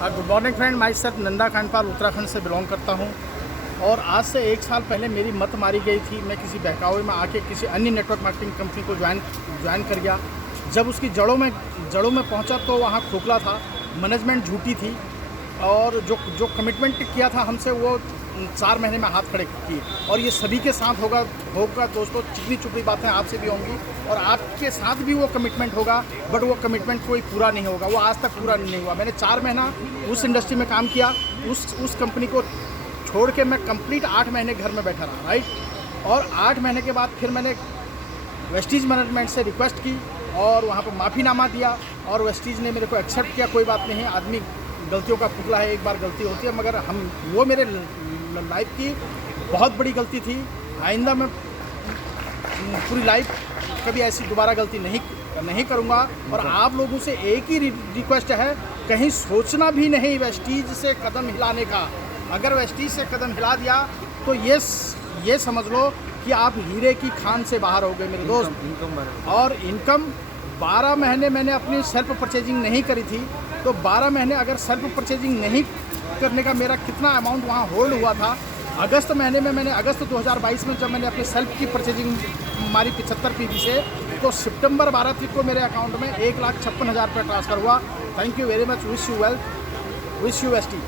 Good morning friend, myself Nanda Khanpal Uttarakhand से belong करता हूं। और आज से 1 साल पहले मेरी मत मारी गई थी। मैं किसी बहकावे में आके किसी अन्य नेटवर्क मार्केटिंग कंपनी को ज्वाइन कर गया। जब उसकी जड़ों में पहुंचा तो वहां खोखला था, मैनेजमेंट झूठी थी और जो कमिटमेंट किया था हमसे वो 4 महीने में हाथ खड़े किए। और ये सभी के साथ होगा दोस्तों। चिकनी चुपड़ी बातें आपसे भी होंगी और आपके साथ भी वो कमिटमेंट होगा, बट वो कमिटमेंट कोई पूरा नहीं होगा। वो आज तक पूरा नहीं हुआ। मैंने 4 महीना उस इंडस्ट्री में काम किया, उस कंपनी को छोड़ के मैं कंप्लीट 8 महीने घर में बैठा रहा, राइट। और 8 महीने के बाद फिर मैंने वेस्टीज मैनेजमेंट से रिक्वेस्ट की और वहाँ पर माफ़ीनामा दिया और वेस्टीज ने मेरे को एक्सेप्ट किया। कोई बात नहीं, आदमी गलतियों का पुतला है, एक बार गलती होती है, मगर वो मेरे लाइफ की बहुत बड़ी गलती थी। आइंदा मैं पूरी लाइफ कभी ऐसी दोबारा गलती नहीं करूँगा। और आप लोगों से एक ही रिक्वेस्ट है, कहीं सोचना भी नहीं वेस्टीज से कदम हिलाने का। अगर वेस्टीज से कदम हिला दिया तो ये समझ लो कि आप हीरे की खान से बाहर हो गए मेरे दोस्त। और इनकम 12 महीने मैंने अपनी सेल्फ परचेजिंग नहीं करी थी, तो 12 महीने अगर सेल्फ परचेजिंग नहीं करने का मेरा कितना अमाउंट वहाँ होल्ड हुआ था। अगस्त महीने में मैंने अगस्त 2022 में जब मैंने अपने सेल्फ की परचेजिंग मारी 75 पीवी से, तो सितंबर 12 तारीख को मेरे अकाउंट में 1,56,000 रुपये ट्रांसफ़र हुआ। Thank you very much. Wish you well, wish you veshti.